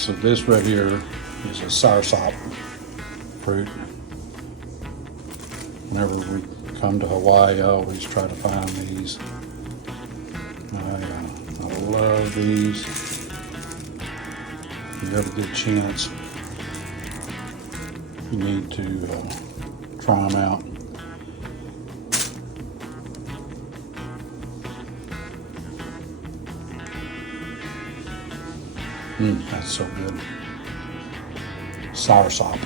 So this right here is a soursop fruit. Whenever we come to Hawaii, I always try to find these. I love these. If you have a good chance, you need to try them out. That's so good. Soursop.